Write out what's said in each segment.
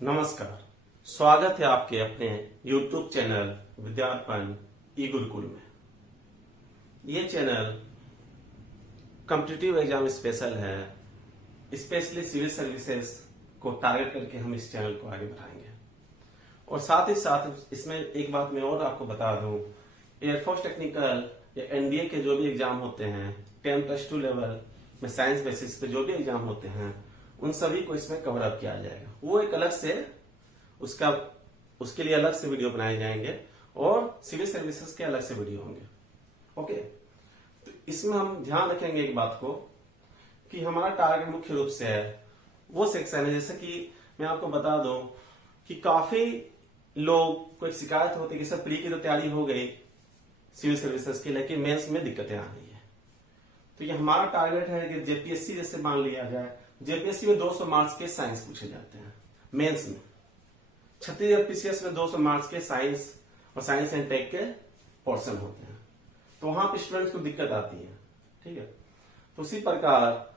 नमस्कार। स्वागत है आपके अपने YouTube चैनल विद्यार्पण ई गुरुकुल में। ये चैनल कॉम्पिटिटिव एग्जाम स्पेशल है। स्पेशली सिविल सर्विसेज को टारगेट करके हम इस चैनल को आगे बढ़ाएंगे। और साथ ही साथ इसमें एक बात मैं और आपको बता दूं, एयरफोर्स टेक्निकल या एनडीए के जो भी एग्जाम होते हैं 10+2 लेवल में साइंस बेसिस पे जो भी एग्जाम होते हैं उन सभी को इसमें कवर अप किया जाएगा। वो एक अलग से उसके लिए अलग से वीडियो बनाए जाएंगे और सिविल सर्विसेज के अलग से वीडियो होंगे। ओके, तो इसमें हम ध्यान रखेंगे एक बात को कि हमारा टारगेट मुख्य रूप से है वो सेक्शन है। जैसे कि मैं आपको बता दूं कि काफी लोग को एक शिकायत होती है कि सर प्री की तो तैयारी हो गई सिविल सर्विसेज की, लेकिन मेंस में दिक्कतें आ रही है। तो ये हमारा टारगेट है कि जेपीएससी जैसे मान लिया जाए, जेपीएससी में 200 मार्क्स के साइंस पूछे जाते हैं मेंस में, छत्तीसगढ़ पीसीएस में 200 मार्क्स के साइंस और साइंस एंड टेक के पोर्शन होते हैं। तो वहां पे स्टूडेंट्स को दिक्कत आती है। ठीक है, तो उसी प्रकार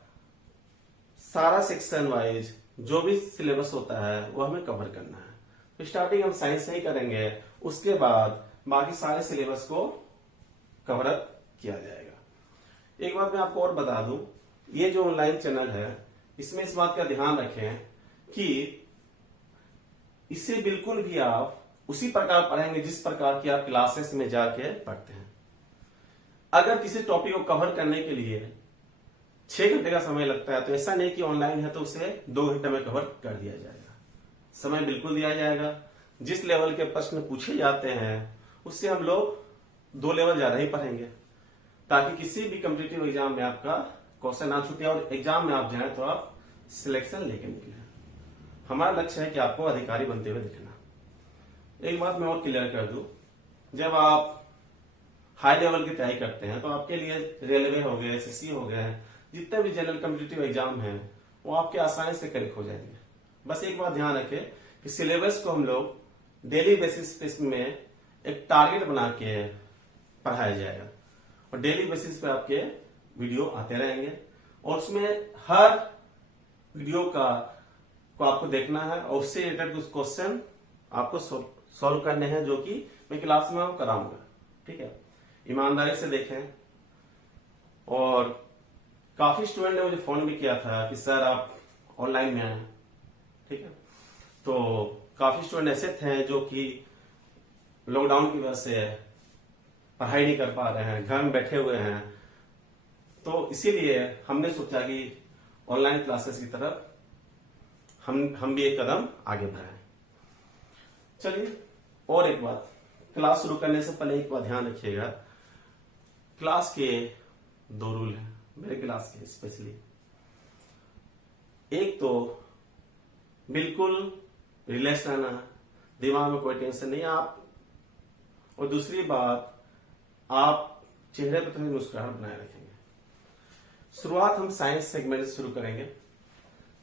सारा सेक्शन वाइज जो भी सिलेबस होता है वो हमें कवर करना है। तो स्टार्टिंग हम साइंस से ही करेंगे, उसके बाद बाकी सारे सिलेबस को कवर अप किया जाएगा। एक बात मैं आपको और बता दूं, ये जो ऑनलाइन चैनल है इसमें इस बात का ध्यान रखें कि इसे बिल्कुल भी आप उसी प्रकार पढ़ेंगे जिस प्रकार की आप क्लासेस में जाके पढ़ते हैं। अगर किसी टॉपिक को कवर करने के लिए 6 घंटे का समय लगता है तो ऐसा नहीं कि ऑनलाइन है तो उसे 2 घंटे में कवर कर दिया जाएगा। समय बिल्कुल दिया जाएगा। जिस लेवल के प्रश्न पूछे जाते हैं उससे हम लोग 2 लेवल ज्यादा ही पढ़ेंगे ताकि किसी भी कॉम्पिटिटिव एग्जाम में आपका क्वेश्चन ना छूटे और एग्जाम में आप जाएं तो आप सिलेक्शन लेके निकले। हमारा लक्ष्य है कि आपको अधिकारी बनते हुए दिखना। एक बात मैं और क्लियर कर दूं, जब आप हाई लेवल की तैयारी करते हैं तो आपके लिए रेलवे हो गए, एसएससी हो गए, जितने भी जनरल कॉम्पिटिटिव एग्जाम हैं वो आपके आसानी से क्लिक हो जाएंगे। बस एक बात ध्यान रखें कि सिलेबस को हम लोग डेली बेसिस पे में एक टारगेट बना के पढ़ाया जाएगा और डेली बेसिस पे आपके वीडियो आते रहेंगे और उसमें हर वीडियो को आपको देखना है और उससे रिलेटेड कुछ क्वेश्चन आपको सॉल्व करने हैं जो कि मैं क्लास में कराऊंगा। ठीक है, ईमानदारी से देखें। और काफी स्टूडेंट ने मुझे फोन भी किया था कि सर आप ऑनलाइन में आए। ठीक है, तो काफी स्टूडेंट ऐसे थे जो कि लॉकडाउन की वजह से पढ़ाई नहीं कर पा रहे हैं, घर में बैठे हुए हैं, तो इसीलिए हमने सोचा कि ऑनलाइन क्लासेस की तरफ हम भी एक कदम आगे बढ़ाएं। चलिए, और एक बात, क्लास शुरू करने से पहले एक बात ध्यान रखिएगा, क्लास के 2 रूल हैं मेरे क्लास के स्पेशली। एक तो बिल्कुल रिलैक्स रहना, दिमाग में कोई टेंशन नहीं आप, और दूसरी बात आप चेहरे पर थोड़ी मुस्कुराहट बनाए रखेंगे। शुरुआत हम साइंस सेगमेंट से शुरू करेंगे।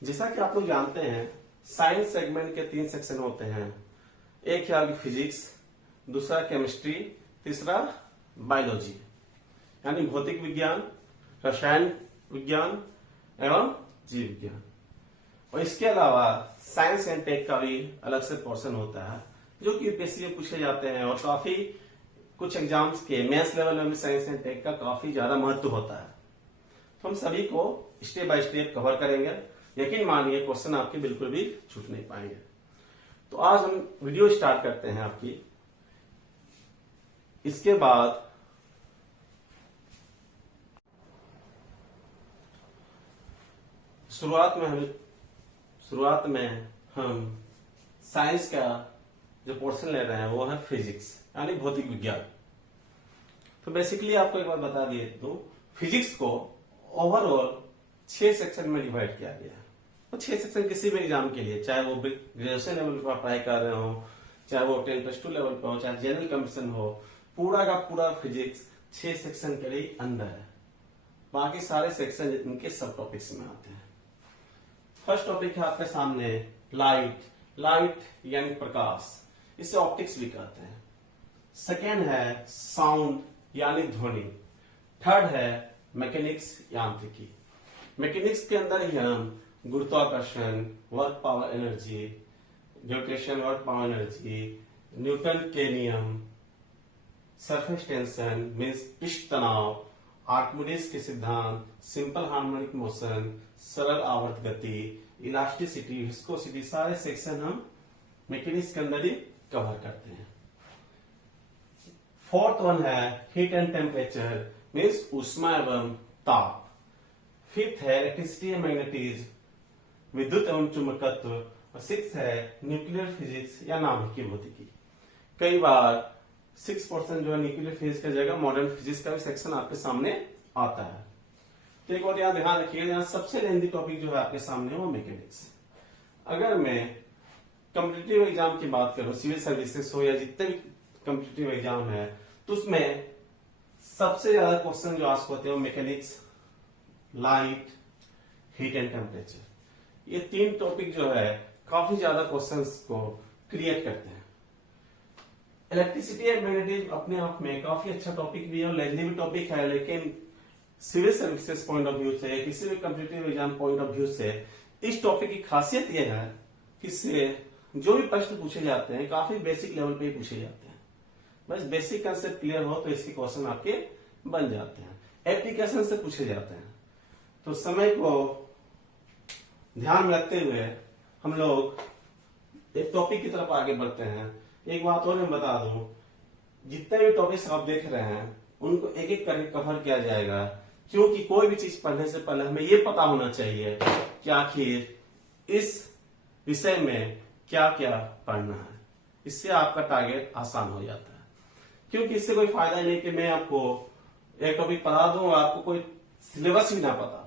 जैसा कि आप लोग जानते हैं साइंस सेगमेंट के 3 सेक्शन होते हैं। एक है फिजिक्स, दूसरा केमिस्ट्री, तीसरा बायोलॉजी यानी भौतिक विज्ञान, रसायन विज्ञान एवं जीव विज्ञान। और इसके अलावा साइंस एंड टेक का भी अलग से पोर्शन होता है जो कि यूपीएससी में पूछे जाते हैं और काफी कुछ एग्जाम्स के मेंस लेवल में भी साइंस एंड टेक का काफी ज्यादा महत्व होता है। तो हम सभी को स्टेप बाय स्टेप कवर करेंगे। यकीन मानिए क्वेश्चन आपके बिल्कुल भी छूट नहीं पाएंगे। तो आज हम वीडियो स्टार्ट करते हैं आपकी। इसके बाद शुरुआत में हम साइंस का जो पोर्शन ले रहे हैं वो है फिजिक्स यानी भौतिक विज्ञान। तो बेसिकली आपको एक बात बता दिए तो फिजिक्स को ओवरऑल 6 सेक्शन में डिवाइड किया गया है। तो 6 सेक्शन किसी भी एग्जाम के लिए, चाहे वो ग्रेजुएशन लेवल पर पढ़ाई कर रहे हो, चाहे वो 10+2 लेवल पर हो, चाहे जनरल कॉम्पिटिशन हो, पूरा का पूरा फिजिक्स 6 सेक्शन के लिए अंदर है। बाकी सारे सेक्शन इनके सब टॉपिक्स में आते हैं। फर्स्ट टॉपिक है आपके सामने लाइट यानी प्रकाश, इसे ऑप्टिक्स भी कहते हैं। सेकेंड है साउंड यानी ध्वनि। थर्ड है मैकेनिक्स यांत्रिकी। मैकेनिक्स के अंदर ही हम गुरुत्वाकर्षण, वर्क पावर एनर्जी, ग्रेविटेशन और पावर एनर्जी, न्यूटन के नियम, सरफेस टेंशन मीन्स पृष्ठ तनाव, आर्किमिडीज के सिद्धांत, सिंपल हार्मोनिक मोशन, सरल आवर्त गति, इलास्टिसिटी, विस्कोसिटी, सारे सेक्शन हम मैकेनिक्स के अंदर ही कवर करते हैं। फोर्थ वन है हीट एंड टेम्परेचर मीन्स ऊष्मा एवं ताप। फिफ्थ है इलेक्ट्रिसिटी एंड मैग्नेटिज्म, विद्युत एवं चुंबकत्व। और सिक्स है न्यूक्लियर फिजिक्स या नाभिकीय भौतिकी। कई बार 6% जो है न्यूक्लियर फिजिक्स की जगह मॉडर्न फिजिक्स का भी सेक्शन आपके सामने आता है। तो एक और यहाँ ध्यान रखिएगा, यहाँ सबसे लेंदी टॉपिक जो है आपके सामने वो मैकेनिक्स। अगर मैं कॉम्पिटिटिव एग्जाम की बात करूं, सिविल सर्विसेज हो या जितने भी कॉम्पिटिटिव एग्जाम है, तो उसमें सबसे ज्यादा क्वेश्चन जो आस्क होते हैं वो mechanics, light, heat and temperature, ये तीन टॉपिक जो है काफी ज्यादा क्वेश्चंस को क्रिएट करते हैं। इलेक्ट्रिसिटी एंड मैग्नेटिज्म अपने आप में काफी अच्छा टॉपिक भी है और लेंथी भी टॉपिक है, लेकिन civil services point of view से, किसी भी competitive exam point of view से इस टॉपिक की खासियत यह है कि इससे जो भी प्रश्न पूछे जाते हैं काफी बेसिक लेवल पे ही पूछे जाते हैं। बस बेसिक कंसेप्ट क्लियर हो तो इसके क्वेश्चन आपके बन जाते हैं, एप्लीकेशन से पूछे जाते हैं। तो समय को ध्यान में रखते हुए हम लोग एक टॉपिक की तरफ आगे बढ़ते हैं। एक बात और मैं बता दूं, जितने भी टॉपिक्स आप देख रहे हैं उनको एक एक करके कवर किया जाएगा, क्योंकि कोई भी चीज पढ़ने से पहले हमें ये पता होना चाहिए कि आखिर इस विषय में क्या क्या पढ़ना है। इससे आपका टारगेट आसान हो जाता है, क्योंकि इससे कोई फायदा नहीं कि मैं आपको एक टॉपिक पढ़ा दूं और आपको कोई सिलेबस ही ना पता हो।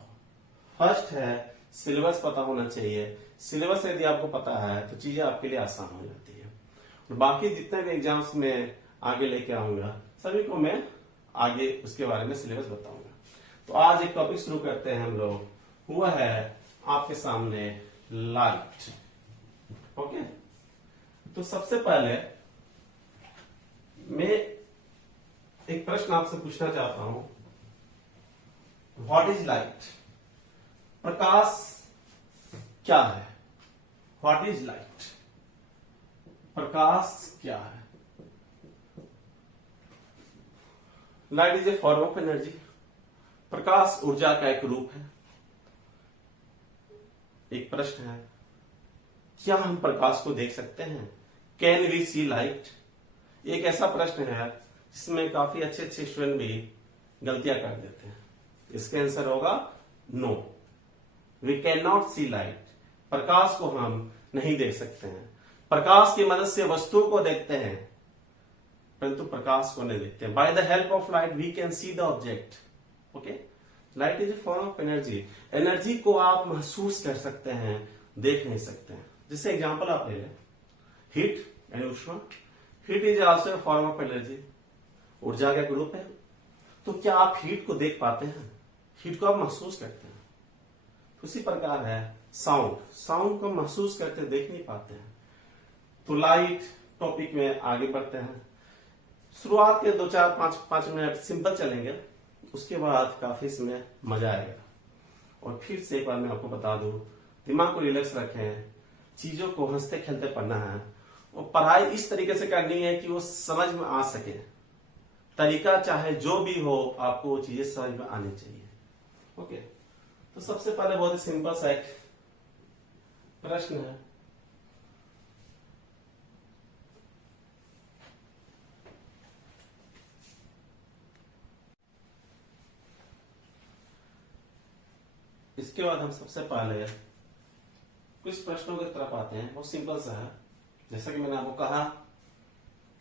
फर्स्ट है सिलेबस पता होना चाहिए। सिलेबस यदि आपको पता है तो चीजें आपके लिए आसान हो जाती है। और बाकी जितने भी एग्जाम्स में आगे लेके आऊंगा सभी को मैं आगे उसके बारे में सिलेबस बताऊंगा। तो आज एक टॉपिक शुरू करते हैं हम लोग, हुआ है आपके सामने लाइट। ओके, तो सबसे पहले मैं एक प्रश्न आपसे पूछना चाहता हूं, व्हाट इज लाइट? प्रकाश क्या है? What is light? प्रकाश क्या है? Light is a form of energy. प्रकाश ऊर्जा का एक रूप है। एक प्रश्न है, क्या हम प्रकाश को देख सकते हैं? Can we see light? एक ऐसा प्रश्न है जिसमें काफी अच्छे अच्छे स्टूडेंट भी गलतियां कर देते हैं। इसका आंसर होगा no, we can not see light. प्रकाश को हम नहीं देख सकते हैं। प्रकाश की मदद से वस्तुओं को देखते हैं परंतु प्रकाश को नहीं देखते। By the help of light we can see the object. Okay, light is a form of energy. Energy को आप महसूस कर सकते हैं, देख नहीं सकते हैं। जैसे एग्जांपल आप ले लें, हीट यानी ऊष्मा। Heat is also a form of energy, ऊर्जा का एक रूप है। तो क्या आप हीट को देख पाते हैं? हीट को आप महसूस करते हैं। उसी प्रकार है साउंड, साउंड को महसूस करते देख नहीं पाते हैं। तो लाइट टॉपिक में आगे बढ़ते हैं। शुरुआत के 2-4-5 मिनट सिंपल चलेंगे, उसके बाद काफी इसमें मजा आएगा। और फिर से एक बार मैं आपको बता दूं, दिमाग को रिलैक्स रखें, चीजों को हंसते खेलते पढ़ना है और पढ़ाई इस तरीके से करनी है कि वो समझ में आ सके। तरीका चाहे जो भी हो, आपको वो चीजें समझ में आनी चाहिए। ओके, तो सबसे पहले बहुत ही सिंपल सा एक प्रश्न है, इसके बाद हम सबसे पहले कुछ प्रश्नों की तरफ आते हैं। बहुत सिंपल सा है, जैसा कि मैंने आपको कहा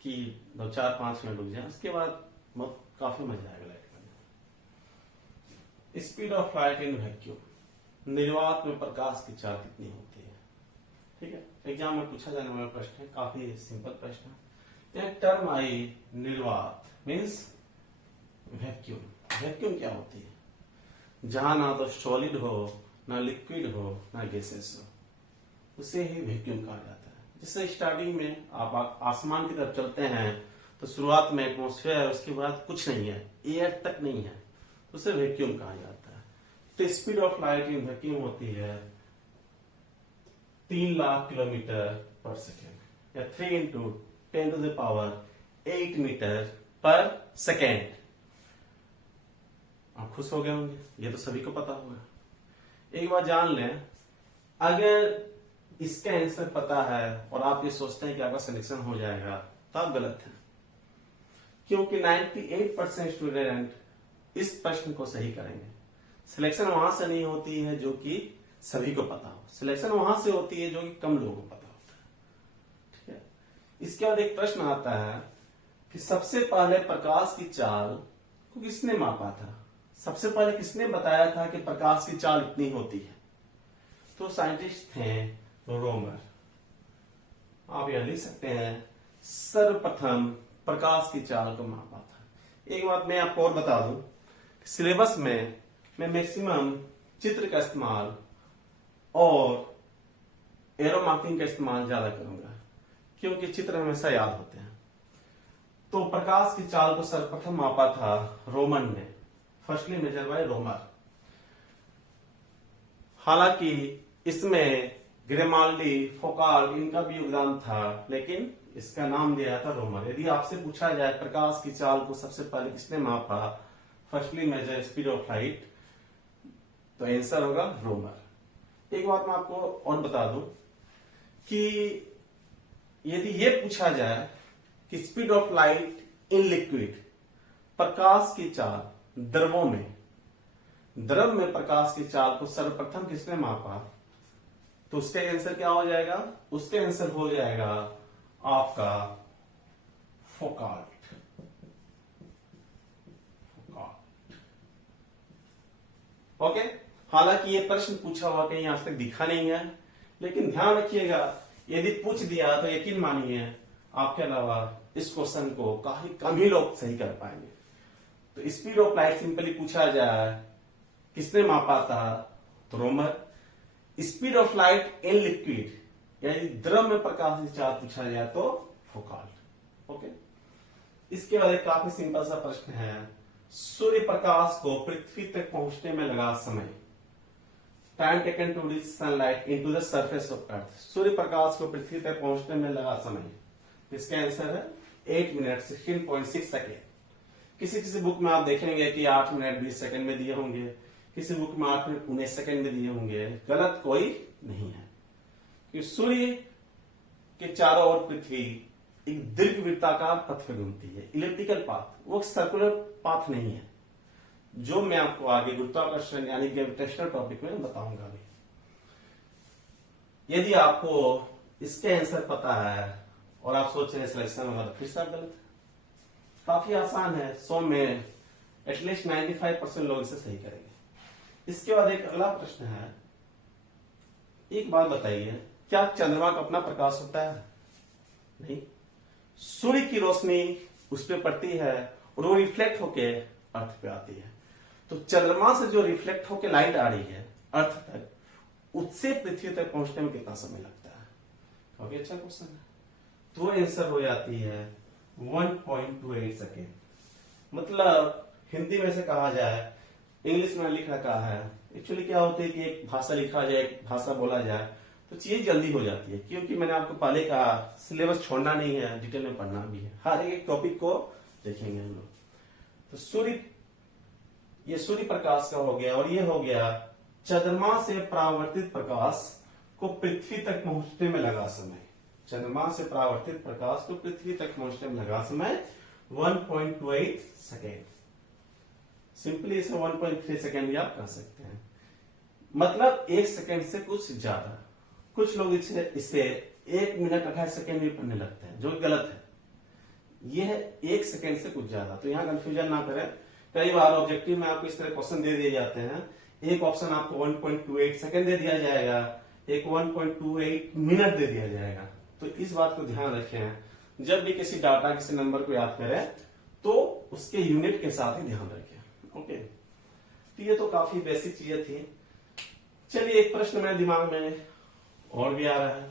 कि 2-4-5 मिनट रुक जाए, उसके बाद बहुत काफी मजा आएगा लाइट करने। Speed of light in vacuum, निर्वात में प्रकाश की चाल कितनी होती है? ठीक है, एग्जाम में पूछा जाने वाला प्रश्न है, काफी सिंपल प्रश्न है। एक टर्म आई निर्वात मीन्स वैक्यूम। वैक्यूम क्या होती है? जहां ना तो सॉलिड हो, ना लिक्विड हो, ना गैसेस हो, उसे ही वैक्यूम कहा जाता है। जैसे स्टार्टिंग में आप आसमान की तरफ चलते हैं तो शुरुआत में एटमॉस्फेयर है, उसके बाद कुछ नहीं है, एयर तक नहीं है, तो उसे वैक्यूम कहा जाता है। तो speed of light in vacuum होती है 3 लाख किलोमीटर पर सेकेंड या 3 इंटू 10⁸ मीटर पर सेकेंड। आप खुश हो गए होंगे, ये तो सभी को पता होगा। एक बात जान लें, अगर इसका आंसर पता है और आप ये सोचते हैं कि आपका सिलेक्शन हो जाएगा तो आप गलत हैं, क्योंकि 98% स्टूडेंट इस प्रश्न को सही करेंगे। सिलेक्शन वहां से नहीं होती है जो कि सभी को पता हो, सिलेक्शन वहां से होती है जो कि कम लोगों को पता होता है। ठीक है, इसके बाद एक प्रश्न आता है कि सबसे पहले प्रकाश की चाल को किसने मापा था? सबसे पहले किसने बताया था कि प्रकाश की चाल इतनी होती है? तो साइंटिस्ट थे रोमर। आप यह लिख सकते हैं सर्वप्रथम प्रकाश की चाल को मापा था। एक बात मैं आपको और बता दूं, सिलेबस में मैं मैक्सिमम चित्र का इस्तेमाल और एरो मार्किंग का इस्तेमाल ज्यादा करूंगा, क्योंकि चित्र हमेशा याद होते हैं। तो प्रकाश की चाल को सर्वप्रथम मापा था रोमन ने, फर्स्टली मेजर बाय रोमर। हालांकि इसमें ग्रेमाल्डी, फोकाल्ट इनका भी योगदान था, लेकिन इसका नाम दिया था रोमर। यदि आपसे पूछा जाए प्रकाश की चाल को सबसे पहले किसने मापा, firstly measure speed of light, तो आंसर होगा रोमर। एक बात मैं आपको और बता दूं कि यदि ये पूछा जाए कि speed of light in liquid, प्रकाश की चाल द्रवों में, द्रव में प्रकाश की चाल को सर्वप्रथम किसने मापा, तो उसका आंसर क्या हो जाएगा? उसका आंसर हो जाएगा आपका फोकाल्ट। ओके, हालांकि ये प्रश्न पूछा हुआ कहीं आज तक दिखा नहीं है, लेकिन ध्यान रखिएगा यदि पूछ दिया तो यकीन मानिए आपके अलावा इस क्वेश्चन को काफी कम ही लोग सही कर पाएंगे। तो स्पीड ऑफ लाइट सिंपली पूछा जाए किसने मापा था, तो Romer. Speed of light in liquid यानी द्रव में प्रकाश की चाल पूछा जाए तो फोकाल्ट। ओके, इसके बाद एक काफी सिंपल सा प्रश्न है, सूर्य प्रकाश को पृथ्वी तक पहुंचने में लगा समय, time taken to reach sunlight into the surface of earth. सूर्य प्रकाश को पृथ्वी तक पहुंचने में लगा समय, इसका आंसर है 8 मिनट 16.6 सेकेंड। किसी किसी बुक में आप देखेंगे कि 8 मिनट 20 सेकंड में दिए होंगे, किसी बुक में 8 मिनट 19 सेकंड में दिए होंगे। गलत कोई नहीं है, क्योंकि सूर्य के चारों ओर पृथ्वी एक दीर्घ वृत्ताकार पथ पे घूमती है, इलिप्टिकल पाथ, वो सर्कुलर पाथ नहीं है, जो मैं आपको आगे गुरुत्वाकर्षण यानी ग्रेविटेशनल टॉपिक में बताऊंगा अभी। यदि आपको इसके आंसर पता है और आप सोच रहे हैं सिलेक्शन होगा, तो फिर सब गलत है। काफी आसान है, 100 में एटलीस्ट 95% लोग इसे सही करेंगे। इसके बाद एक अगला प्रश्न है, एक बात बताइए, क्या चंद्रमा का अपना प्रकाश होता है? नहीं, सूर्य की रोशनी उस पर पड़ती है और वो रिफ्लेक्ट होके अर्थ पे आती है। तो चंद्रमा से जो रिफ्लेक्ट होके लाइट आ रही है अर्थ तक, उससे पृथ्वी तक पहुंचने में कितना समय लगता है? काफी अच्छा क्वेश्चन है। तो आंसर हो जाती है 1.28 सेकेंड। मतलब हिंदी में से कहा जाए, इंग्लिश में लिख रखा है, एक्चुअली क्या होता है कि एक भाषा लिखा जाए, एक भाषा बोला जाए तो चीज जल्दी हो जाती है, क्योंकि मैंने आपको पहले कहा सिलेबस छोड़ना नहीं है, डिटेल में पढ़ना भी है, हर एक टॉपिक को देखेंगे हम लोग। तो सूर्य, ये सूर्य प्रकाश का हो गया, और ये हो गया चंद्रमा से परावर्तित प्रकाश को पृथ्वी तक पहुंचने में लगा समय। चंद्रमा से परावर्तित प्रकाश को पृथ्वी तक पहुंचने में लगा समय 1.28 सेकेंड। सिंपली इसे 1.3 सेकेंड भी आप कह सकते हैं, मतलब 1 सेकेंड से कुछ ज्यादा। कुछ लोग इसे 1 मिनट 28 सेकेंड भी पढ़ने लगते हैं, जो गलत है। यह 1 सेकेंड से कुछ ज्यादा, तो यहां कंफ्यूजन ना करें। कई बार ऑब्जेक्टिव में आपको इस तरह क्वेश्चन दे दिए जाते हैं, एक ऑप्शन आपको 1.28 सेकेंड दे दिया जाएगा, एक 1.28 मिनट दे दिया जाएगा। तो इस बात को ध्यान रखें, जब भी किसी डाटा, किसी नंबर को याद करें तो उसके यूनिट के साथ ही ध्यान रखें। ओके, तो ये तो काफी बेसिक चीजें थी। चलिए, एक प्रश्न मेरे दिमाग में और भी आ रहा है।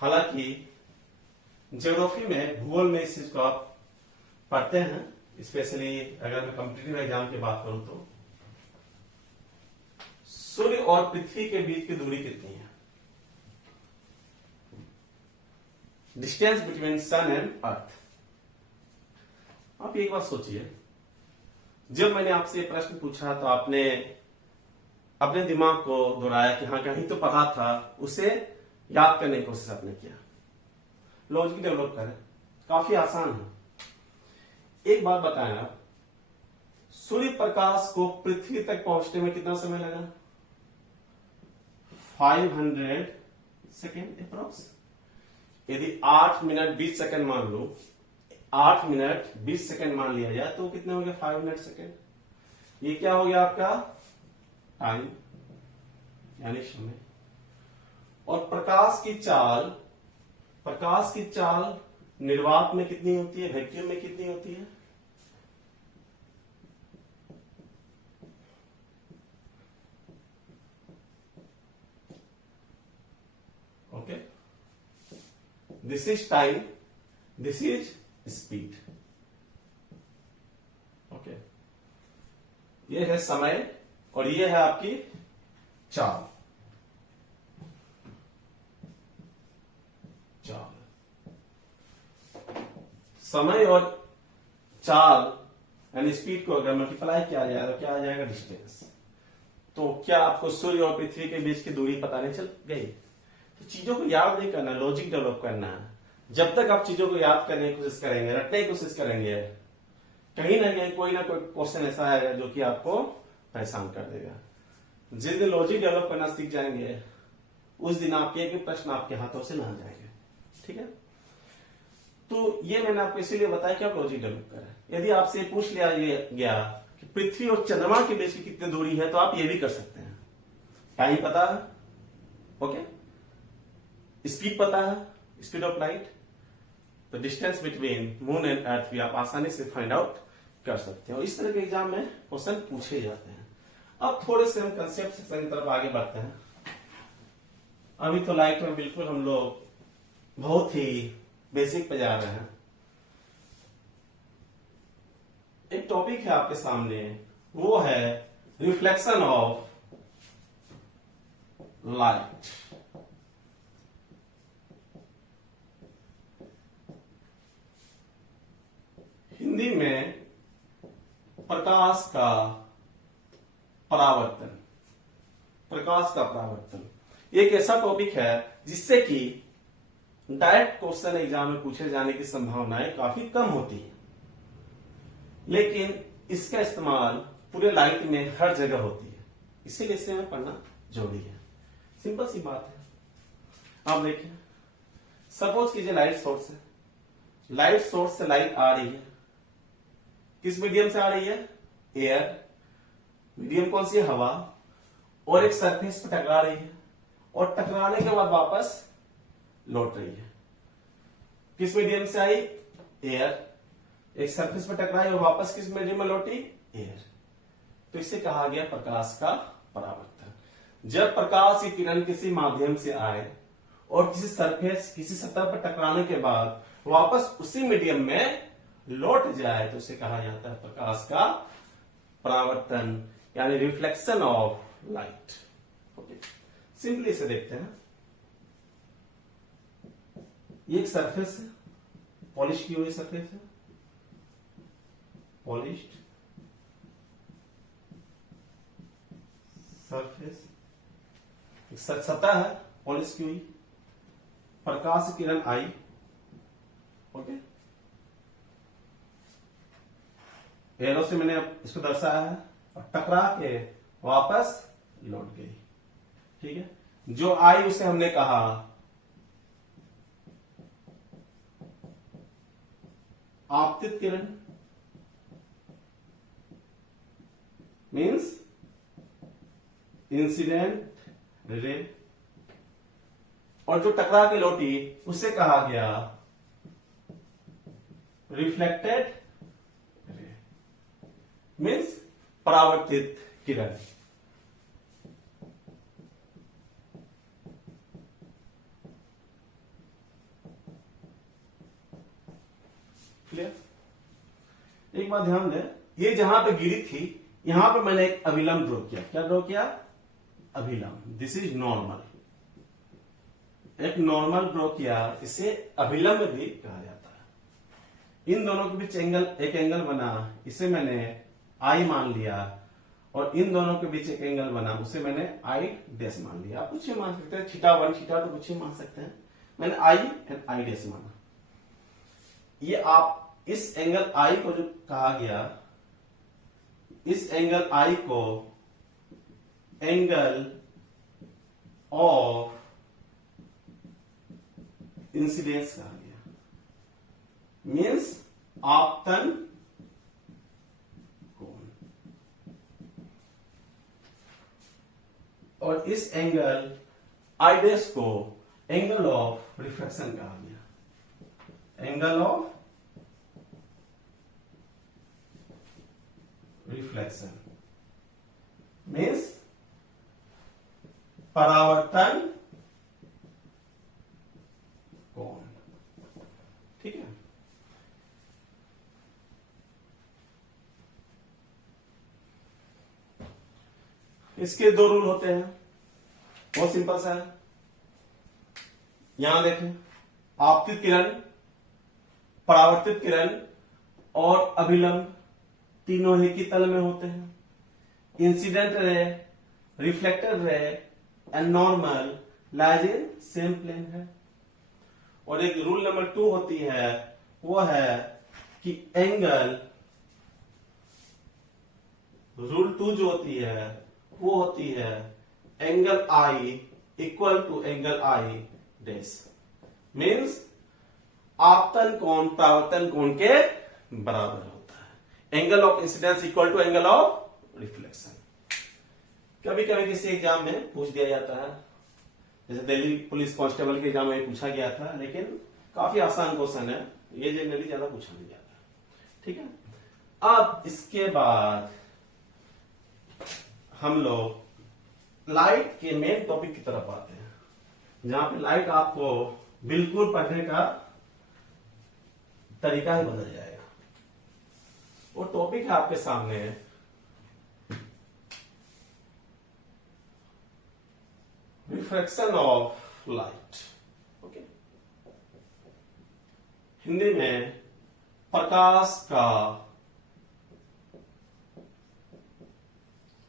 हालांकि ज्योग्राफी में, भूगोल में इस चीज को आप पढ़ते हैं, स्पेशली अगर मैं कॉम्पिटिटिव एग्जाम की बात करूं तो सूर्य और पृथ्वी के बीच की दूरी कितनी है? Distance between sun and earth. आप एक बात सोचिए, जब मैंने आपसे ये प्रश्न पूछा तो आपने अपने दिमाग को दोहराया कि हाँ कहीं तो पढ़ा था, उसे याद करने की कोशिश आपने किया, लॉजिक डेवलप करें, काफी आसान है। एक बात बताएं आप, सूर्य प्रकाश को पृथ्वी तक पहुंचने में कितना समय लगा? 500 सेकेंड अप्रोक्स। यदि 8 मिनट 20 सेकेंड मान लो, 8 मिनट 20 सेकेंड मान लिया जाए तो कितने हो गए? 500 सेकेंड। ये क्या हो गया आपका? टाइम यानी समय। और प्रकाश की चाल निर्वात में कितनी होती है, वैक्यूम में कितनी होती है? Okay, this is time, this is speed. Okay, ये है समय और ये है आपकी चाल। समय और चाल यानी स्पीड को अगर मल्टीप्लाई किया जाए तो क्या आ जाएगा? डिस्टेंस। तो क्या आपको सूर्य और पृथ्वी के बीच की दूरी पता नहीं चल गई? तो चीजों को याद नहीं करना, लॉजिक डेवलप करना है। जब तक आप चीजों को याद करने की कोशिश करेंगे, रटने की कोशिश करेंगे, कहीं ना कहीं कोई ना कोई क्वेश्चन ऐसा आएगा जो कि आपको परेशान कर देगा। जिस दिन लॉजिक डेवलप करना सीख जाएंगे, उस दिन आपके एक भी प्रश्न आपके हाथों से ना जाएंगे। ठीक है, तो ये मैंने आपको इसीलिए बताया कि आप लॉजिक डेवलप करें। यदि आपसे पूछ लिया गया कि पृथ्वी और चंद्रमा के बीच की कितनी दूरी है, तो आप ये भी कर सकते हैं। टाइम पता है, ओके, स्पीड पता है, स्पीड ऑफ लाइट, तो distance between moon and earth भी आप आसानी से फाइंड आउट कर सकते हैं। और इस तरह के एग्जाम में क्वेश्चन पूछे जाते हैं। अब थोड़े से हम कंसेप्ट सेक्शन की तरफ आगे बढ़ते हैं। अभी तो लाइट में बिल्कुल हम लोग बहुत ही बेसिक पे जा रहे हैं। एक टॉपिक है आपके सामने, वो है रिफ्लेक्शन ऑफ लाइट। हिंदी में प्रकाश का परावर्तन। प्रकाश का परावर्तन एक ऐसा टॉपिक है जिससे कि डायरेक्ट क्वेश्चन एग्जाम में पूछे जाने की संभावनाएं काफी कम होती है, लेकिन इसका इस्तेमाल पूरे लाइट में हर जगह होती है, इसीलिए इसे हमें पढ़ना जरूरी है। सिंपल सी बात है। आप देखिए, सपोज कीजिए लाइट सोर्स है, लाइट सोर्स से लाइट आ रही है, किस मीडियम से आ रही है? एयर। मीडियम कौन सी है? हवा। और एक सरफेस पर टकरा रही है, और टकराने के बाद वापस लौट रही है। किस मीडियम से आई? एयर। एक सरफेस पर टकराई और वापस किस मीडियम में लौटी? एयर। तो इसे कहा गया प्रकाश का परावर्तन। जब प्रकाश की किरण किसी माध्यम से आए और किसी सरफेस, किसी सतह पर टकराने के बाद वापस उसी मीडियम में लौट जाए, तो उसे कहा जाता है प्रकाश का परावर्तन, यानी reflection of light. Okay, simply इसे देखते हैं। ये एक सरफेस है, पॉलिश की हुई सरफेस है, पॉलिश्ड सरफेस, एक सतह है पॉलिश की हुई, प्रकाश किरण आई, ओके, एरो से मैंने इसको दर्शाया है, और टकरा के वापस लौट गई। ठीक है, जो आई उसे हमने कहा आपतित किरण, मीन्स इंसिडेंट रे, और जो टकरा के लौटी उसे कहा गया रिफ्लेक्टेड रे, मीन्स परावर्तित किरण। क्लियर? एक बात ध्यान दें, ये जहां पे गिरी थी, यहां पर मैंने एक अभिलंब ड्रॉ किया। क्या ड्रॉ किया? अभिलंब। This is normal. एक नॉर्मल ब्रोकिया, इसे अभिलंब भी कहा जाता है। इन दोनों के बीच एक एंगल बना, इसे मैंने आई मान लिया, और इन दोनों के बीच एक एंगल बना, उसे मैंने आई डैश मान लिया। आप कुछ भी मान सकते हैं, थीटा 1 थीटा 2 कुछ भी मान सकते हैं। मैंने आई एंड आई डैश माना। ये आप इस एंगल आई को जो कहा गया, इस एंगल आई को एंगल ऑफ इंसिडेंस कहा गया, मीन्स आपतन कोण। और इस एंगल आई डैश को एंगल ऑफ रिफ्लेक्शन कहा गया, एंगल ऑफ रिफ्लेक्शन मीन्स परावर्तन कोण। ठीक है, इसके दो रूल होते हैं, बहुत सिंपल सा है। यहां देखें, आपतित किरण, परावर्तित किरण और अभिलंब तीनों एक ही तल में होते हैं। Incident ray, reflected ray and normal lies in same plane है। और एक रूल नंबर 2 होती है, वो है कि एंगल, रूल 2 जो होती है वो होती है angle I equal to angle I dash, means आपतन कोण परावर्तन कोण के बराबर होता है। Angle of incidence equal to angle of reflection. कभी कभी किसी एग्जाम में पूछ दिया जाता है, जैसे दिल्ली पुलिस कांस्टेबल के एग्जाम में पूछा गया था, लेकिन काफी आसान क्वेश्चन है, ये जनरली ज्यादा पूछा नहीं जाता। ठीक है, अब इसके बाद हम लोग लाइट के मेन टॉपिक की तरफ आते हैं, जहां पे लाइट आपको बिल्कुल पढ़ने का तरीका ही बदल जाएगा। वो टॉपिक है आपके सामने refraction of light. Okay, Hindi में प्रकाश का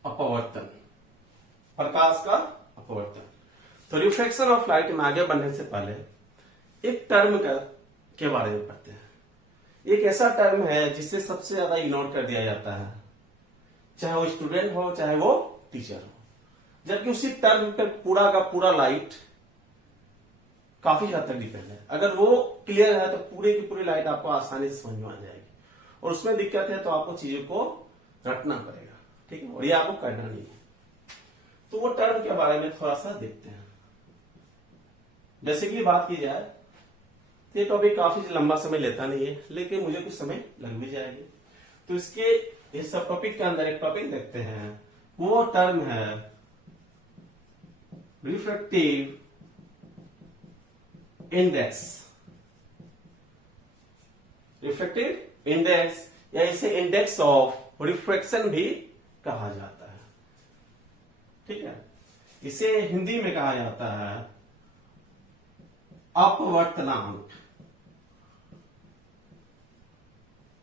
अपवर्तन, प्रकाश का अपवर्तन। तो रिफ्रैक्शन ऑफ लाइट में आगे बढ़ने से पहले एक टर्म के बारे में पढ़ते हैं। एक ऐसा टर्म है जिसे सबसे ज्यादा इग्नोर कर दिया जाता है, चाहे वो स्टूडेंट हो चाहे वो टीचर हो, जबकि उसी टर्म पे पूरा का पूरा लाइट काफी हद तक डिपेंड है। अगर वो क्लियर है तो पूरे की पूरी लाइट आपको आसानी से समझ में आ जाएगी, और उसमें दिक्कत है तो आपको चीजों को रटना पड़ेगा। ठीक है, और ये आपको करना नहीं है। तो वो टर्म के बारे में थोड़ा सा देखते हैं। जैसे कि बात की जाए तो ये टॉपिक काफी लंबा समय लेता नहीं है, लेकिन मुझे कुछ समय लग भी जाएगी। तो इसके इस सब टॉपिक के अंदर एक टॉपिक देखते हैं, वो टर्म है रिफ्रैक्टिव इंडेक्स। रिफ्रैक्टिव इंडेक्स या इसे इंडेक्स ऑफ रिफ्रैक्शन भी कहा जाता है। ठीक है, इसे हिंदी में कहा जाता है अपवर्तनांक।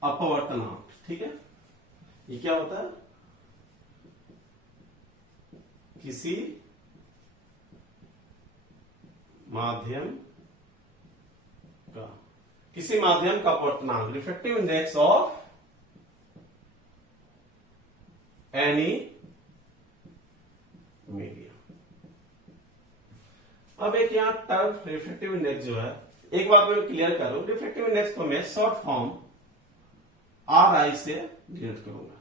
अपवर्तनांक, ठीक है, ये क्या होता है? किसी माध्यम का अपवर्तनांक, refractive index of any medium. अब एक यहां टर्म रिफ्रैक्टिव इंडेक्स जो है, एक बात मैं क्लियर करूं, रिफ्रैक्टिव इंडेक्स को मैं शॉर्ट फॉर्म आर आई से डिनोट करूंगा।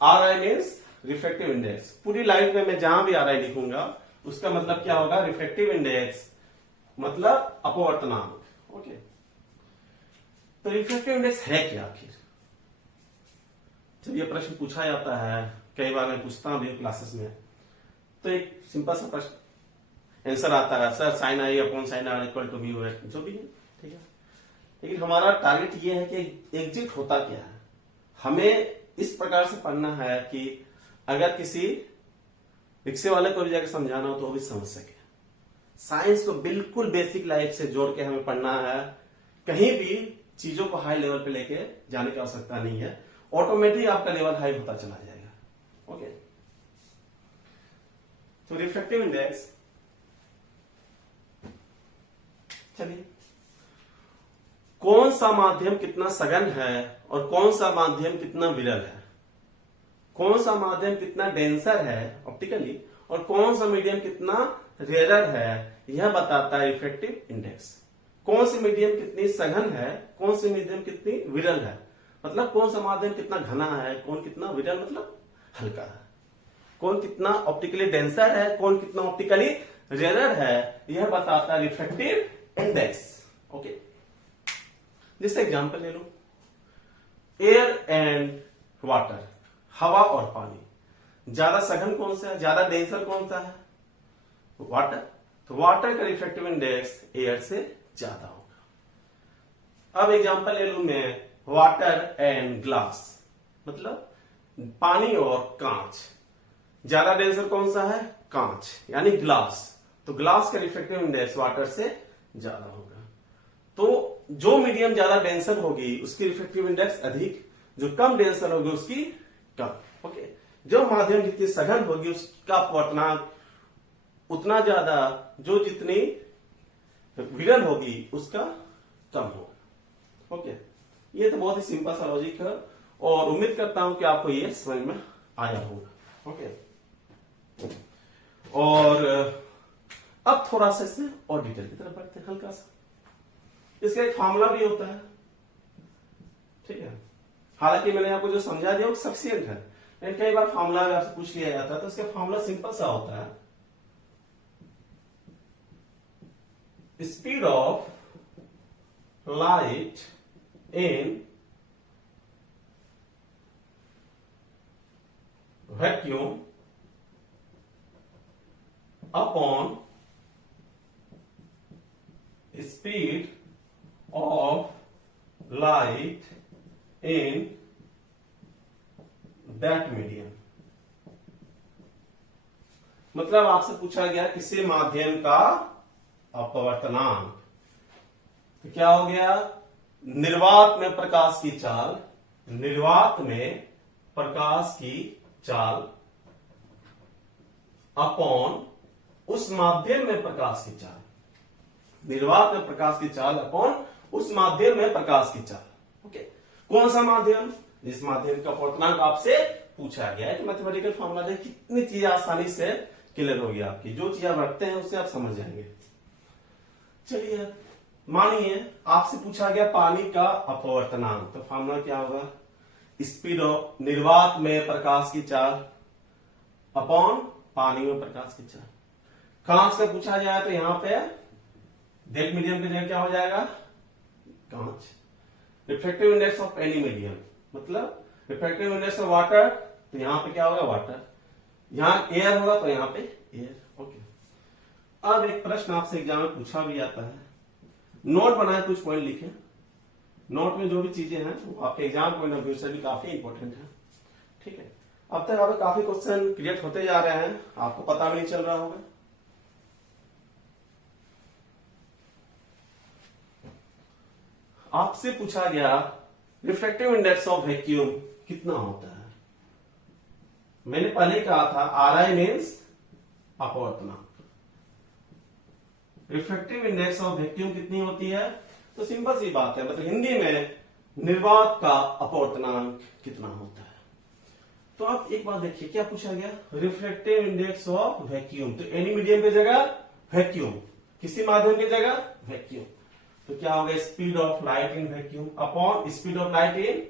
Are I means refractive index. पूरी लाइट में मैं जहां भी आर आई लिखूंगा उसका मतलब क्या होगा? रिफ्रैक्टिव इंडेक्स मतलब अपवर्तनांक। ओके, तो रिफ्रैक्टिव इंडेक्स है क्या आखिर? जब ये प्रश्न पूछा जाता है, कई बार मैं पूछता हूं क्लासेस में, तो एक सिंपल सा प्रश्न आंसर आता है, sir sine I upon sine R equal to mu है, जो भी है, ठीक है। लेकिन हमारा टारगेट ये है कि एग्जिट होता क्या है। हमें इस प्रकार से पढ़ना है कि अगर किसी रिक्शे वाले को भी जाकर समझाना हो तो वो भी समझ सके। साइंस को बिल्कुल बेसिक लाइफ से जोड़ के हमें पढ़ना है। कहीं भी चीजों को हाई लेवल पे लेके जाने की आवश्यकता नहीं है, ऑटोमेटिक आपका लेवल हाई होता चला जाएगा। ओके, तो रिफ्रैक्टिव इंडेक्स, चलिए कौन सा माध्यम कितना सघन है और कौन सा माध्यम कितना विरल है, कौन सा माध्यम कितना डेंसर है ऑप्टिकली और कौन सा मीडियम कितना रेयर है, यह बताता है रिफ्रैक्टिव इंडेक्स। कौन सी मीडियम कितनी सघन है, कौन सी मीडियम कितनी विरल है, मतलब कौन सा माध्यम कितना घना है, कौन कितना विरल मतलब हल्का है, कौन कितना ऑप्टिकली डेंसर है, कौन कितना ऑप्टिकली रेयर है, यह बताता है रिफ्रैक्टिव इंडेक्स। ओके, जैसे एग्जांपल ले लो, एयर एंड वाटर, हवा और पानी, ज्यादा सघन कौन सा है, ज्यादा डेंसर कौन सा है, वाटर। तो वाटर का रिफ्रैक्टिव इंडेक्स एयर से ज्यादा होगा। अब एग्जांपल ले लू मैं, वाटर एंड ग्लास, मतलब पानी और कांच, ज्यादा डेंसर कौन सा है, कांच यानी ग्लास, तो ग्लास का रिफ्रैक्टिव इंडेक्स वाटर से ज्यादा होगा। तो जो मीडियम ज्यादा डेंसर होगी उसकी रिफ्रैक्टिव इंडेक्स अधिक, जो कम डेंसर होगी उसकी कम। ओके, जो माध्यम जितनी सघन होगी उसका अपवर्तनांक उतना ज्यादा, जो जितनी विरल होगी उसका कम होगा। ओके, ये तो बहुत ही सिंपल सा लॉजिक है और उम्मीद करता हूं कि आपको ये समझ में आया होगा। ओके, और अब थोड़ा सा इससे और डिटेल की तरफ बढ़ते हैं हल्का सा। इसका एक फॉर्मूला भी होता है, ठीक है, हालांकि मैंने आपको जो समझा दिया वो सफिशिएंट है, लेकिन कई बार फॉर्मूला अगर आपसे पूछ लिया जाता है तो इसका फॉर्मूला सिंपल सा होता है, speed of light in vacuum upon speed of light in that medium। मतलब आपसे पूछा गया किसी माध्यम का अपवर्तनांक, तो क्या हो गया, निर्वात में प्रकाश की चाल, निर्वात में प्रकाश की चाल अपॉन उस माध्यम में प्रकाश की चाल, निर्वात में प्रकाश की चाल अपॉन उस माध्यम में प्रकाश की चाल। ओके, कौन सा माध्यम, जिस माध्यम का अपवर्तनांक आपसे पूछा गया है। तो मैथमेटिकल फॉर्मूला देख, कितनी चीजें आसानी से क्लियर होगी आपकी, जो चीज आप रखते हैं उससे आप समझ जाएंगे। चलिए मानिए आपसे पूछा गया पानी का अपवर्तनांक, तो फॉर्मूला क्या होगा, स्पीड ऑफ निर्वात में प्रकाश की चाल अपॉन पानी में प्रकाश की चाल। कांच का पूछा जाए तो यहां पे डेट मीडियम की जगह क्या हो जाएगा, कांच। Refractive index of any medium, मतलब रिफ्रैक्टिव इंडेक्स ऑफ वाटर, तो यहां पे क्या होगा, वाटर। यहां एयर होगा तो यहां पे एयर। ओके, अब एक प्रश्न आपसे एग्जाम में पूछा भी जाता है, नोट बनाए, कुछ पॉइंट लिखे, नोट में जो भी चीजें हैं वो आपके एग्जाम पॉइंट ऑफ व्यू से भी काफी इंपॉर्टेंट है। ठीक है, अब तक आपको काफी क्वेश्चन क्रिएट होते जा रहे हैं, आपको पता भी नहीं चल रहा होगा। आपसे पूछा गया रिफ्रैक्टिव इंडेक्स ऑफ वैक्यूम कितना होता है। मैंने पहले कहा था आरआई मीन्स अपवर्तनांक, रिफ्रैक्टिव इंडेक्स ऑफ वैक्यूम कितनी होती है, तो सिंपल सी बात है, मतलब हिंदी में निर्वात का अपवर्तनांक कितना होता है। तो आप एक बात देखिए क्या पूछा गया, रिफ्रैक्टिव इंडेक्स ऑफ वैक्यूम, तो एनी मीडियम की जगह वैक्यूम, किसी माध्यम की जगह वैक्यूम, तो क्या होगा, speed of light in vacuum upon speed of light इन,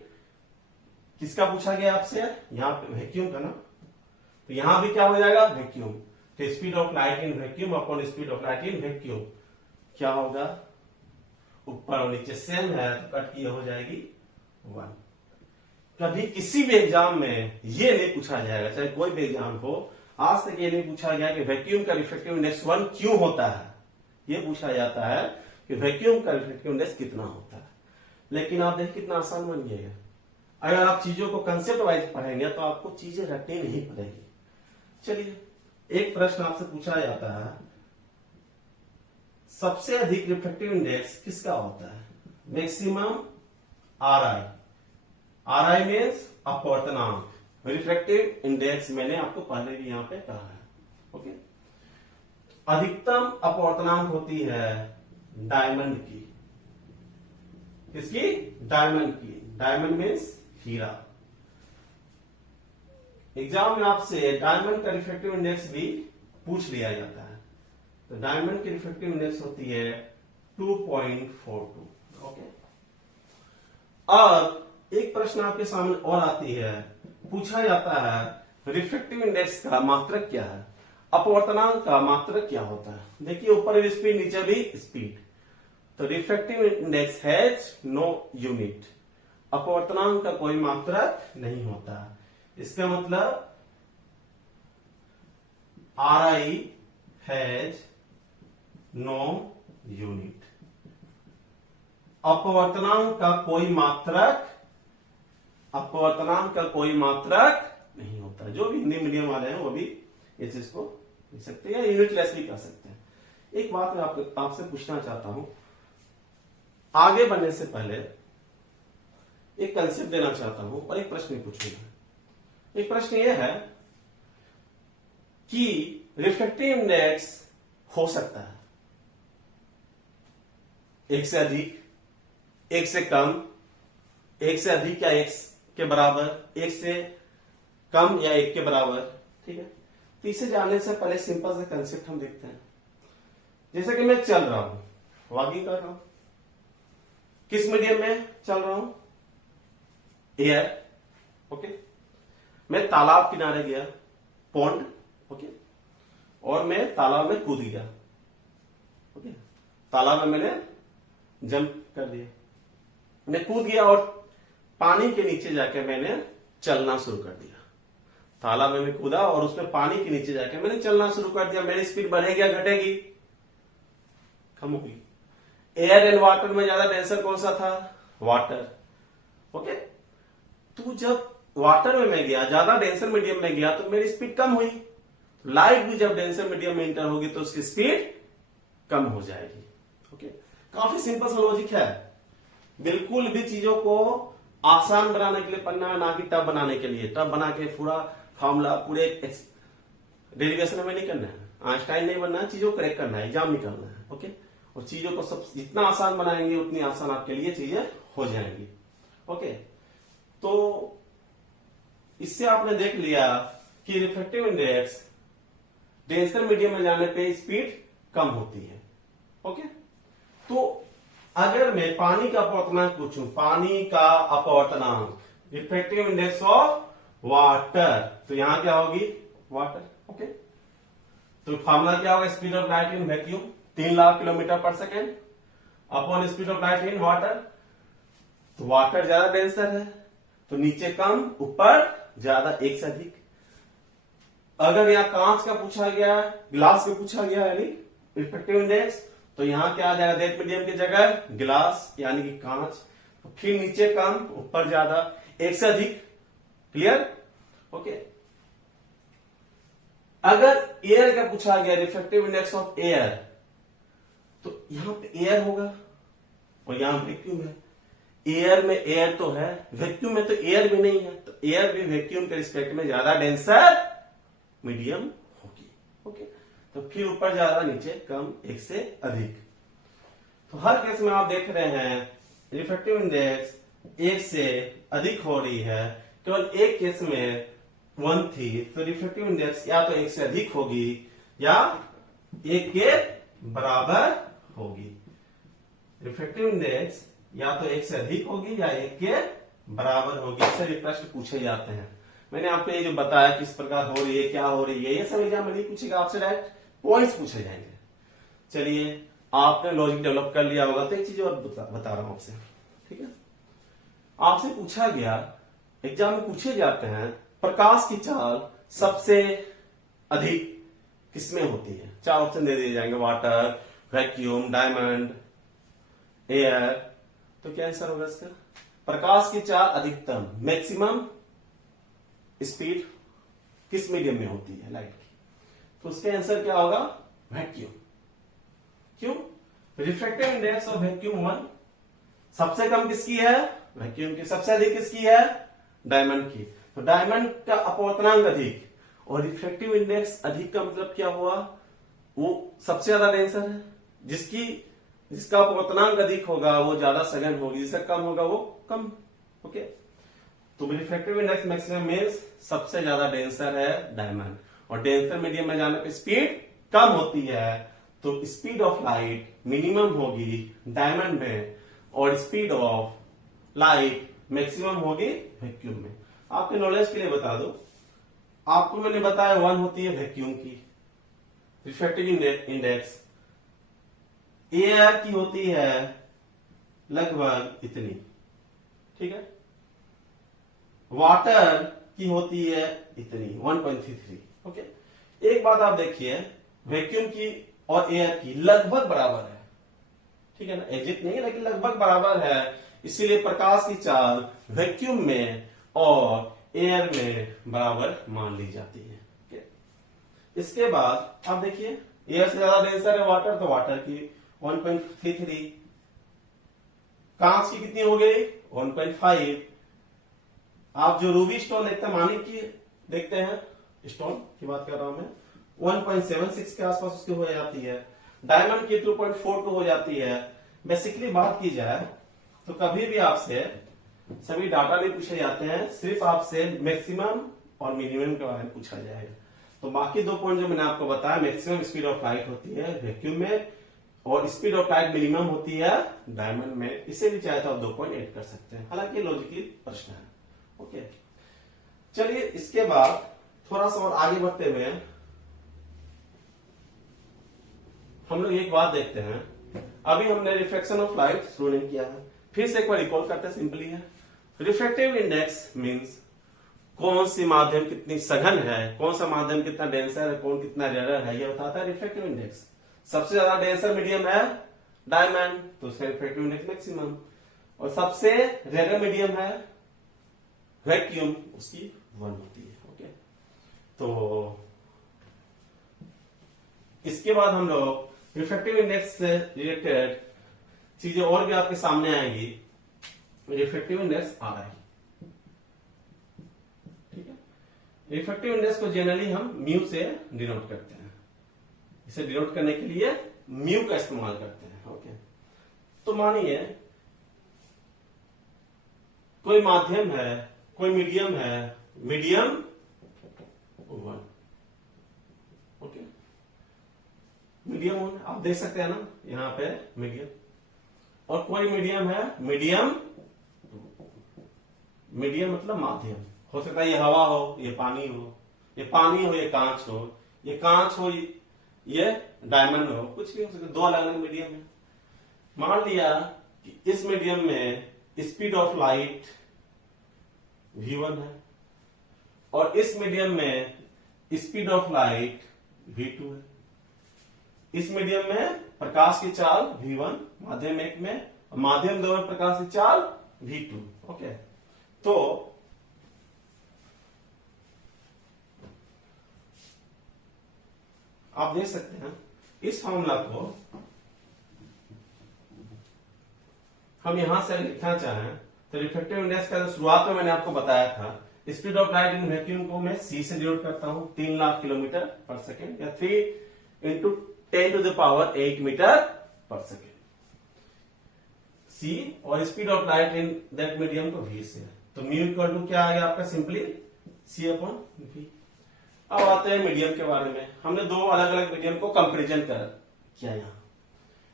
किसका पूछा गया आपसे, यहां पे वैक्यूम का ना, तो यहां भी क्या हो जाएगा, वैक्यूम, तो speed of light in vacuum upon speed of light in vacuum क्या होगा, ऊपर और नीचे सेम है तो कट की हो जाएगी 1। कभी किसी भी एग्जाम में ये नहीं पूछा जाएगा, चाहे कोई भी एग्जाम हो, आज तक ये नहीं पूछा गया कि वैक्यूम का रिफ्रैक्टिव इंडेक्स 1 क्यों होता है। ये पूछा जाता है कि वैक्यूम का रिफ्रैक्टिव इंडेक्स कितना होता है। लेकिन आप देखिए कितना आसान बन गया है, अगर आप चीजों को कंसेप्ट वाइज पढ़ेंगे तो आपको चीजें रटनी नहीं पड़ेगी। चलिए एक प्रश्न आपसे पूछा जाता है, सबसे अधिक रिफ्रैक्टिव इंडेक्स किसका होता है? Maximum are I. Are I means अपवर्तनांक। रिफ्रैक्टिव इंडेक्स मैंने आपको पहले भी यहां पे कहा है। ओके, अधिकतम अपवर्तनांक होती है डायमंड की। किसकी? डायमंड की। डायमंड मीन्स हीरा। एग्जाम में आपसे डायमंड का रिफ्रैक्टिव इंडेक्स भी पूछ लिया जाता है। तो डायमंड की रिफ्रैक्टिव इंडेक्स होती है 2.42। ओके, अब एक प्रश्न आपके सामने और आती है, पूछा जाता है रिफ्रैक्टिव इंडेक्स का मात्रक क्या है? अपवर्तनांक का मात्रक क्या होता है? देखिए, ऊपर भी स्पीड, नीचे भी स्पीड। तो refractive index has no unit. अपवर्तनांक का कोई मात्रक नहीं होता। इसका मतलब R I has no unit. अपवर्तनांक का कोई मात्रक, अपवर्तनांक का कोई मात्रक नहीं होता। जो भी हिंदी मीडियम वाले हैं वो भी इस चीज को लिख सकते हैं या यूनिटलेस भी कह सकते हैं। एक बात मैं आपसे पूछना चाहता हूं, आगे बढ़ने से पहले एक कंसेप्ट देना चाहता हूं और एक प्रश्न पूछूंगा। एक प्रश्न यह है कि रिफ्रैक्टिव इंडेक्स हो सकता है एक से अधिक, एक से कम, एक से अधिक या एक के बराबर, एक से कम या एक के बराबर। ठीक है, तो इसे जानने से पहले सिंपल से कंसेप्ट हम देखते हैं। जैसे कि मैं चल रहा हूं, वॉकिंग कर रहा हूं, किस मीडियम में चल रहा हूं? एयर। ओके, मैं तालाब किनारे गया, पॉन्ड। ओके, और मैं तालाब में कूद गया। ओके, तालाब में मैंने जंप कर दिया, मैं कूद गया और पानी के नीचे जाके मैंने चलना शुरू कर दिया। तालाब में मैं कूदा और उसमें पानी के नीचे जाके मैंने चलना शुरू कर दिया। मेरी स्पीड बढ़ेगी या घटेगी? कम होगी। एयर एंड वाटर में ज्यादा डेंसर कौन सा था? वाटर। ओके, तो जब वाटर में मैं गया, ज्यादा डेंसर मीडियम में गया, तो मेरी स्पीड कम हुई। लाइट भी जब डेंसर मीडियम में इंटर होगी तो उसकी स्पीड कम हो जाएगी। ओके, काफी सिंपल सा लॉजिक है। बिल्कुल भी चीजों को आसान बनाने के लिए पढ़ना है, ना कि टफ बनाने के लिए। टफ बना के पूरा फॉर्मूला, पूरे डेरिवेशन हमें नहीं करना है, आइंस्टाइन नहीं बनना है, चीजों को करेक्ट करना है, एग्जाम निकालना है। ओके, और चीजों को सब जितना आसान बनाएंगे उतनी आसान आपके लिए चीजें हो जाएंगी। ओके, तो इससे आपने देख लिया कि रिफ्रैक्टिव इंडेक्स डेंसर मीडियम में जाने पे स्पीड कम होती है। ओके, तो अगर मैं पानी का अपवर्तनांक पूछूं, पानी का अपवर्तनांक, रिफ्रैक्टिव इंडेक्स ऑफ वाटर, तो यहां क्या होगी? वाटर। ओके, तो फॉर्मूला क्या होगा? Speed of light in vacuum 3 lakh kilometre पर second upon speed of light in water. तो वाटर ज्यादा डेंसर है, तो नीचे कम, ऊपर ज्यादा, एक से अधिक। अगर यहां कांच का पूछा गया, ग्लास का पूछा गया यानी रिफ्रैक्टिव इंडेक्स, तो यहां क्या आ जाएगा? डेट मीडियम की जगह गिलास यानी कि कांच। तो फिर नीचे कम, ऊपर ज्यादा, एक से अधिक। क्लियर? ओके, अगर एयर का पूछा गया, रिफ्रैक्टिव इंडेक्स ऑफ एयर, तो यहां पे एयर होगा और यहां वैक्यूम है। एयर में एयर तो है, वैक्यूम में तो एयर भी नहीं है, तो एयर भी वैक्यूम के रिस्पेक्ट में ज्यादा डेंसर मीडियम होगी। ओके, तो फिर ऊपर ज्यादा, नीचे कम, एक से अधिक। तो हर केस में आप देख रहे हैं रिफ्रैक्टिव इंडेक्स एक से अधिक हो रही है। केवल एक केस में 1 थी, तो रिफ्रैक्टिव इंडेक्स या तो एक से अधिक होगी या एक के बराबर होगी। रिफ्रैक्टिव इंडेक्स या तो एक से अधिक होगी या एक के बराबर होगी। इससे भी प्रश्न पूछे जाते हैं। मैंने आपको ये जो बताया किस प्रकार हो रही है, क्या हो रही है, ये सब एग्जाम में नहीं पूछेगा आपसे, डायरेक्ट पॉइंट्स पूछे जाएंगे। चलिए, आपने लॉजिक डेवलप कर लिया होगा, तो एक चीज और बता रहा हूं आपसे। ठीक है, आपसे पूछा गया, एग्जाम में पूछे जाते हैं, प्रकाश की चाल सबसे अधिक किसमें होती है? 4 ऑप्शन दे दिए जाएंगे, वाटर, वैक्यूम, डायमंड, एयर। तो क्या आंसर होगा इसका? प्रकाश की चाल अधिकतम, मैक्सिमम स्पीड किस मीडियम में होती है? लाइट की। तो उसका आंसर क्या होगा? वैक्यूम। क्यों? रिफ्रैक्टिव इंडेक्स ऑफ वैक्यूम 1 सबसे कम किसकी है? वैक्यूम की। सबसे अधिक किसकी है? डायमंड की। तो डायमंड का अपवर्तनांक अधिक और रिफ्रैक्टिव इंडेक्स अधिक का मतलब क्या हुआ? वो सबसे ज्यादा डेंसर है। जिसका अपवर्तनांक अधिक होगा वो ज्यादा सघन होगी, जिसका कम होगा वो कम। ओके, तो रिफ्रैक्टिव इंडेक्स मैक्सिमम मींस सबसे ज्यादा डेंसर है डायमंड, और डेंसर मीडियम में जाने पर स्पीड कम होती है, तो स्पीड ऑफ लाइट मिनिमम होगी डायमंड में और स्पीड ऑफ लाइट मैक्सिमम होगी वैक्यूम में। आपके नॉलेज के लिए बता दो, आपको मैंने बताया 1 होती है वैक्यूम की रिफ्रैक्टिव इंडेक्स, एयर की होती है लगभग इतनी, ठीक है, वाटर की होती है इतनी 1.33। ओके, एक बात आप देखिए, वैक्यूम की और एयर की लगभग बराबर है, ठीक है ना, एग्जैक्ट नहीं है लेकिन लगभग बराबर है, इसीलिए प्रकाश की चाल वैक्यूम में और एयर में बराबर मान ली जाती है। इसके बाद आप देखिए, एयर से ज्यादा डेंसर है वाटर, तो वाटर की 1.33, कांच की कितनी हो गई 1.5। आप जो रूबी स्टोन देखते हैं, मानिक की देखते हैं, स्टोन की बात कर रहा हूं मैं, 1.76 के आसपास उसकी हो जाती है। डायमंड की 2.42 हो जाती है। बेसिकली बात की जाए तो कभी भी आपसे सभी डाटा नहीं पूछे जाते हैं, सिर्फ आपसे मैक्सिमम और मिनिमम के बारे में पूछा जाएगा। तो बाकी 2 पॉइंट जो मैंने आपको बताया, मैक्सिमम स्पीड ऑफ लाइट होती है वैक्यूम में और स्पीड ऑफ लाइट मिनिमम होती है डायमंड में। इसे भी चाहे तो आप 2 पॉइंट ऐड कर सकते हैं, हालांकि लॉजिकली प्रश्न है। ओके, चलिए इसके बाद थोड़ा सा और आगे बढ़ते हुए हम लोग एक बात देखते हैं। अभी हमने रिफ्लेक्शन ऑफ लाइट शुरू नहीं किया है, फिर से एक बार रिकॉल करते हैं। सिंपली है, रिफ्रैक्टिव इंडेक्स मींस कौन सी माध्यम कितनी सघन है, कौन सा माध्यम कितना डेंसर है, कौन कितना रेयर है, ये बताता है रिफ्रैक्टिव इंडेक्स। सबसे ज्यादा डेंसर मीडियम है डायमंड, तो उसका रिफ्रैक्टिव इंडेक्स मैक्सिमम, और सबसे रेयर मीडियम है वैक्यूम, उसकी 1 होती है। ओके, तो इसके बाद हम लोग रिफ्रैक्टिव इंडेक्स से रिलेटेड चीजें और भी आपके सामने आएंगी। रिफ्रैक्टिव इंडेक्स आ रहा है, ठीक है। रिफ्रैक्टिव इंडेक्स को जनरली हम म्यू से डिनोट करते हैं, इसे डिनोट करने के लिए म्यू का इस्तेमाल करते हैं। ओके, तो मानिए कोई माध्यम है, कोई मीडियम है, मीडियम 1, ओके, मीडियम 1 आप देख सकते हैं ना यहां पे मीडियम, और कोई मीडियम है मीडियम 2। मीडियम मतलब माध्यम, हो सकता है ये हवा हो, ये पानी हो, ये पानी हो, ये कांच हो, ये कांच हो, ये डायमंड हो, कुछ भी हो सकता है, 2 अलग अलग मीडियम है। मान लिया कि इस मीडियम में स्पीड ऑफ लाइट v1 है और इस मीडियम में स्पीड ऑफ लाइट v2 है। इस मीडियम में प्रकाश की चाल v1, माध्यम 1 में, माध्यम 2 में प्रकाश की चाल v2। ओके, तो आप देख सकते हैं इस फॉर्मूला को हम यहां से लिखना चाहें तो रिफ्रैक्टिव इंडेक्स का शुरुआत में मैंने आपको बताया था, speed of light in vacuum को मैं c से डिनोट करता हूं, 3 लाख किलोमीटर पर सेकेंड, या 3 इंटू 10⁸ मीटर पर सेकेंड c, और speed of light in that medium को v से। तो म्यू इक्वल टू क्या आ गया आपका, सिंपली c/v। अब आते हैं मीडियम के बारे में। हमने 2 अलग अलग मीडियम को कंपेरिजन किया यहां।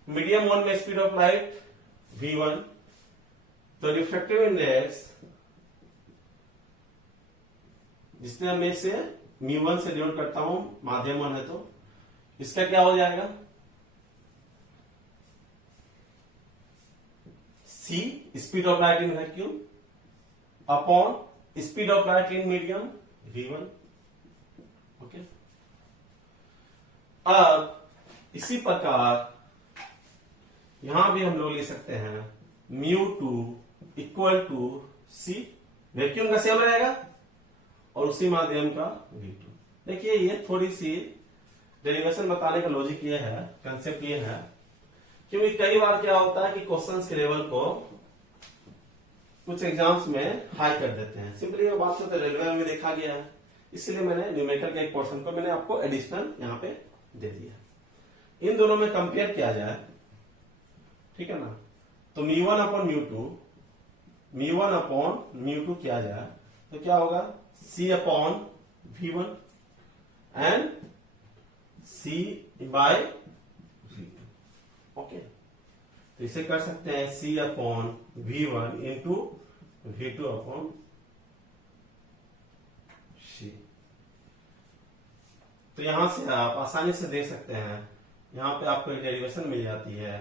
मीडियम 1 में स्पीड ऑफ लाइट v1, तो रिफ्रैक्टिव इंडेक्स जिसने मैं से μ1 से डिनोट करता हूं, माध्यम 1 है तो इसका क्या हो जाएगा, c speed of light in vacuum upon speed of light in medium v1। Okay, अब इसी प्रकार यहां भी हम लोग ले सकते हैं μ2 इक्वल टू c, वैक्यूम का सेम रहेगा और उसी माध्यम का v2। देखिए ये थोड़ी सी डेरिवेशन बताने का लॉजिक ये है, कंसेप्ट ये है क्योंकि कई बार क्या होता है कि क्वेश्चंस के लेवल को कुछ एग्जाम्स में हाई कर देते हैं। सिंपली ये बात तो रेलवे में देखा गया है, इसलिए मैंने न्यूमेरिकल के एक पोर्शन को मैंने आपको एडिशनल यहाँ पे दे दिया। इन दोनों में कंपेयर किया जाए, ठीक है ना, तो μ1 अपॉन μ2 किया जाए तो क्या होगा, C upon V1 and C by V2। Okay, तो इसे कर सकते हैं C upon V1 into V2 upon C। तो यहां से आप आसानी से देख सकते हैं, यहां पे आपको एक डेरिवेशन मिल जाती है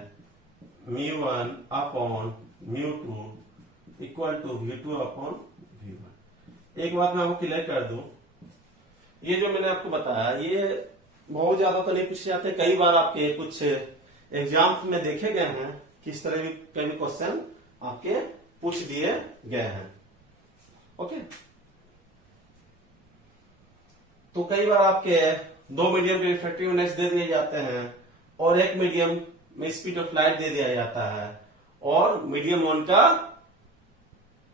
μ1 upon μ2 equal to V2 upon V1। एक बात मैं आपको क्लियर कर दूं, ये जो मैंने आपको बताया ये बहुत ज्यादा तो नहीं पूछे जाते, कई बार आपके कुछ एग्जाम में देखे गए हैं कि इस तरह के भी क्वेश्चन आपके पूछ दिए गए हैं। ओके, तो कई बार आपके दो मीडियम के रिफ्रैक्टिव इंडेक्स दे दिए जाते हैं और एक मीडियम में स्पीड ऑफ लाइट दे दिया जाता है और मीडियम वन का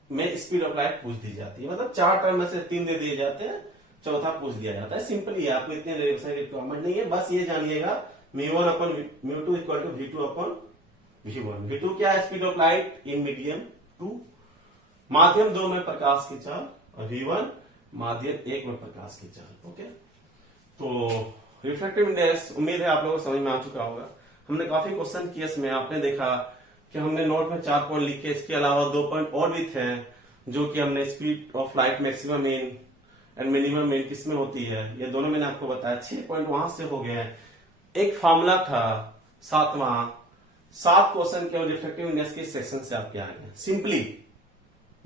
में स्पीड ऑफ लाइट पूछ दी जाती है। मतलब 4 टर्म में से 3 दे दिए जाते हैं, चौथा पूछ दिया जाता है। सिंपल ही है, आपको इतने रिक्वायरमेंट नहीं है, बस ये जानिएगा μ1 upon μ2 equal to V2 upon V1। V2 क्या है, speed of light in medium 2, माध्यम 2 में प्रकाश की चाल, और V1 माध्यम 1 में प्रकाश की चाल। ओके, तो रिफ्रैक्टिव इंडेक्स उम्मीद है आप लोगों को समझ में आ चुका होगा। हमने काफी क्वेश्चन किए इसमें, आपने देखा कि हमने नोट में 4 पॉइंट लिखे, इसके अलावा 2 पॉइंट और भी थे जो कि हमने speed of light maximum mean and minimum mean किसमें होती है, ये दोनों मैंने आपको बताया। 6 पॉइंट वहां से हो गए। एक फार्मूला था 7 क्वेश्चन केवल रिफ्रैक्टिव इंडेक्स के सेक्शन से आपके आ गए सिंपली,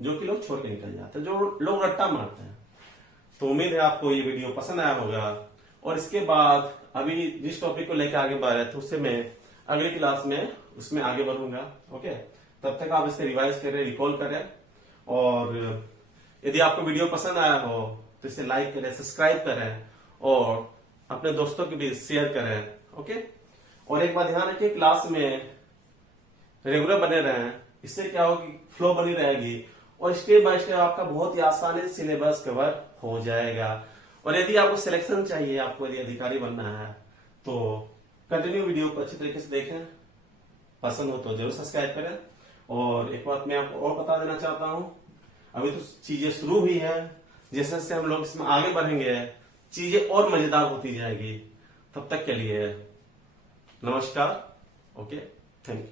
जो कि लोग छोड़ के निकल जाते हैं, जो लोग रट्टा मारते हैं। तो उम्मीद है आपको ये वीडियो पसंद आया होगा, और इसके बाद अभी जिस टॉपिक को लेकर आगे बढ़ रहे थे उससे मैं अगली क्लास में उसमें आगे बढ़ूंगा। ओके, तब तक आप इसे रिवाइज करें, रिकॉल करें, और यदि आपको वीडियो पसंद आया हो तो इसे लाइक करें, सब्सक्राइब करें और अपने दोस्तों के बीच शेयर करें। ओके, और एक बात ध्यान रखिए, क्लास में रेगुलर बने रहें, इससे क्या होगी, फ्लो बनी रहेगी और स्टेप बाय स्टेप आपका बहुत ही आसानी से सिलेबस कवर हो जाएगा। और यदि आपको सिलेक्शन चाहिए, आपको यदि अधिकारी बनना है तो कंटिन्यू वीडियो को अच्छी तरीके से देखें, पसंद हो तो जरूर सब्सक्राइब करें। और एक बात मैं आपको और बता देना चाहता हूं, अभी तो चीजें शुरू हुई है, जैसे जैसे हम लोग इसमें आगे बढ़ेंगे चीजें और मजेदार होती जाएगी। तब तक के लिए नमस्कार। Okay, thank you.